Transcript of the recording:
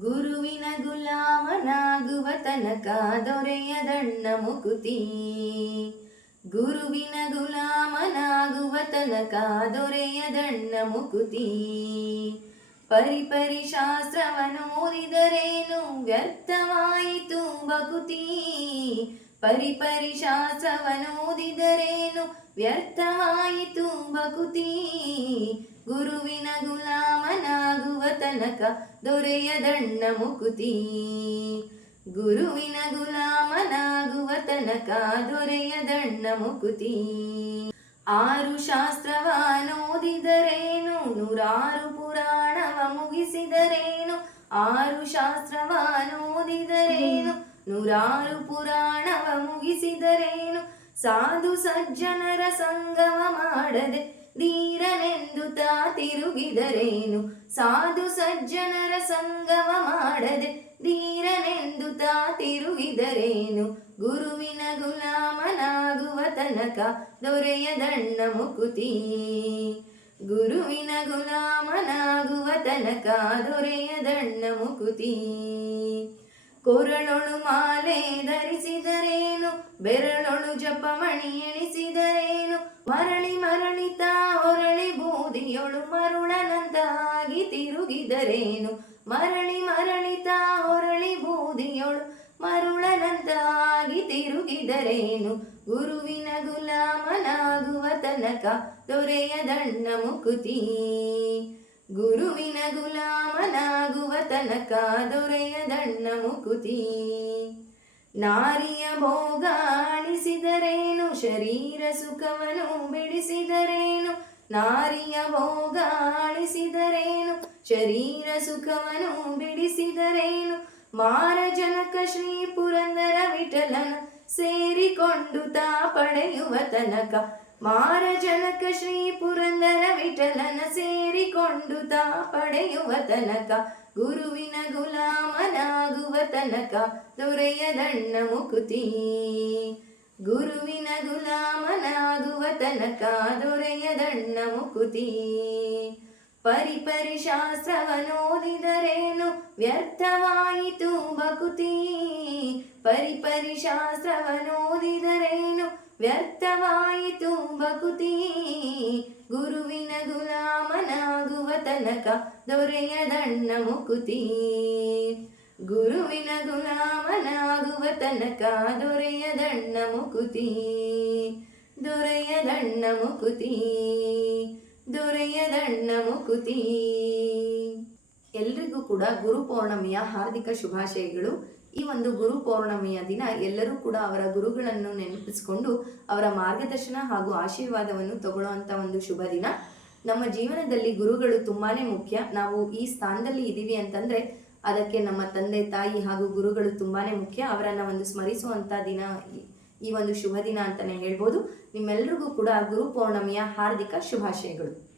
ಗುರುವಿನ ಗುಲಾಮನಾಗುವ ತನಕ ದೊರೆಯದಣ್ಣ ಮುಕುತಿ. ಗುರುವಿನ ಗುಲಾಮನಾಗುವ ತನಕ ದೊರೆಯದಣ್ಣ ಮುಕುತಿ. ಪರಿಪರಿ ಶಾಸ್ತ್ರವನ್ನು ಓದಿದರೇನು? ವ್ಯರ್ಥವಾಯಿತು ಬಕುತಿ. ಪರಿಪರಿ ಶಾಸ್ತ್ರವನ್ನು ಓದಿದರೇನು? ವ್ಯರ್ಥವಾಯಿತು ಬಕುತಿ. ತನಕ ದೊರೆಯದಣ್ಣ ಮುಕುತಿ. ಗುರುವಿನ ಗುಲಾಮನಾಗುವ ತನಕ ದೊರೆಯದಣ್ಣ ಮುಕುತಿ. ಆರು ಶಾಸ್ತ್ರವ ನೋದಿದರೇನು ನೂರಾರು ಪುರಾಣವ ಮುಗಿಸಿದರೇನು? ಆರು ಶಾಸ್ತ್ರವ ನೋದಿದರೇನು ನೂರಾರು ಪುರಾಣವ ಮುಗಿಸಿದರೇನು? ಸಾಧು ಸಜ್ಜನರ ಸಂಗಮ ಮಾಡದೆ ಧೀರನೆಂದು ತಾ ತಿರುಗಿದರೇನು? ಸಾಧು ಸಜ್ಜನರ ಸಂಗಮ ಮಾಡದೆ ಧೀರನೆಂದು ತಾ ತಿರುಗಿದರೇನು? ಗುರುವಿನ ಗುಲಾಮನಾಗುವ ತನಕ ದೊರೆಯದಣ್ಣ ಮುಕುತಿ. ಗುರುವಿನ ಗುಲಾಮನಾಗುವ ತನಕ ದೊರೆಯದಣ್ಣ ಮುಕುತಿ. ಕೊರಳೊಳು ಮಾಲೆ ಧರಿಸಿದರೇನು? ಬೆರಳೊಳು ಜಪಮಣಿ ಎಣಿಸಿದರೇನು? ಮರಳಿ ಮರಳಿತ ಹೊರಳಿ ಬೂದಿಯೊಳು ಮರುಳನಂತಾಗಿ ತಿರುಗಿದರೇನು? ಮರಳಿ ಮರಳಿತ ಹೊರಳಿ ಬೂದಿಯೊಳು ಮರುಳನಂತಾಗಿ ತಿರುಗಿದರೇನು? ಗುರುವಿನ ಗುಲಾಮನಾಗುವ ತನಕ ದೊರೆಯದಣ್ಣ ಮುಕುತಿ. ಗುರುವಿನ ಗುಲಾಮನಾಗುವ ತನಕ ದೊರೆಯದಣ್ಣ ಮುಕುತಿ. ನಾರಿಯ ಭೋಗ ಅಳಿಸಿದರೇನು, ಶರೀರ ಸುಖವನ್ನು ಬಿಡಿಸಿದರೇನು? ನಾರಿಯ ಭೋಗ ಅಳಿಸಿದರೇನು, ಶರೀರ ಸುಖವನ್ನು ಬಿಡಿಸಿದರೇನು? ಮಾರಜನಕ ಶ್ರೀ ಪುರಂದರ ವಿಠಲನ ಸೇರಿಕೊಂಡು ತಾ ಪಡೆಯುವ ತನಕ ಮಾರಜನಕ ಶ್ರೀ ಪುರಂದರ ವಿಠಲನ ಸೇರಿಕೊಂಡು ತಾ ಪಡೆಯುವ ತನಕ, ಗುರುವಿನ ಗುಲಾಮನಾಗುವ ತನಕ ದೊರೆಯದಣ್ಣ ಮುಕುತಿ. ಗುರುವಿನ ಗುಲಾಮನಾಗುವ ತನಕ ದೊರೆಯದಣ್ಣ ಮುಕುತಿ. ಪರಿಪರಿ ಶಾಸ್ತ್ರವನೋದಿದರೇನು ವ್ಯರ್ಥವಾಯಿತು ಬಕುತಿ ಪರಿಪರಿ ಶಾಸ್ತ್ರವನೋದಿದರೇನು ವ್ಯರ್ಥವಾಯಿತು ಬಕುತಿ ಗುರುವಿನ ಗುಲಾಮನಾಗುವ ತನಕ ದೊರೆಯದಣ್ಣ ಮುಕುತಿ. ಗುರುವಿನ ಗುಲಾಮನಾಗುವ ತನಕ ದೊರೆಯದಣ್ಣ ಮುಕುತಿ. ದೊರೆಯದಣ್ಣ ಮುಕುತಿ. ದೊರೆಯದಣ್ಣ ಮುಕುತಿ. ಎಲ್ರಿಗೂ ಕೂಡ ಗುರು ಪೌರ್ಣಮಿಯ ಹಾರ್ದಿಕ ಶುಭಾಶಯಗಳು. ಈ ಒಂದು ಗುರು ಪೌರ್ಣಮಿಯ ದಿನ ಎಲ್ಲರೂ ಕೂಡ ಅವರ ಗುರುಗಳನ್ನು ನೆನಪಿಸಿಕೊಂಡು ಅವರ ಮಾರ್ಗದರ್ಶನ ಹಾಗೂ ಆಶೀರ್ವಾದವನ್ನು ತಗೊಳ್ಳುವಂತ ಒಂದು ಶುಭ ದಿನ. ನಮ್ಮ ಜೀವನದಲ್ಲಿ ಗುರುಗಳು ತುಂಬಾನೇ ಮುಖ್ಯ. ನಾವು ಈ ಸ್ಥಾನದಲ್ಲಿ ಇದ್ದೀವಿ ಅಂತಂದ್ರೆ ಅದಕ್ಕೆ ನಮ್ಮ ತಂದೆ, ತಾಯಿ ಹಾಗೂ ಗುರುಗಳು ತುಂಬಾನೇ ಮುಖ್ಯ. ಅವರನ್ನು ಒಂದು ಸ್ಮರಿಸುವಂತ ದಿನ ಈ- ಒಂದು ಶುಭ ದಿನ ಅಂತಾನೆ ಹೇಳ್ಬೋದು. ನಿಮ್ಮೆಲ್ಲರಿಗೂ ಕೂಡ ಗುರು ಪೌರ್ಣಮಿಯ ಹಾರ್ದಿಕ ಶುಭಾಶಯಗಳು.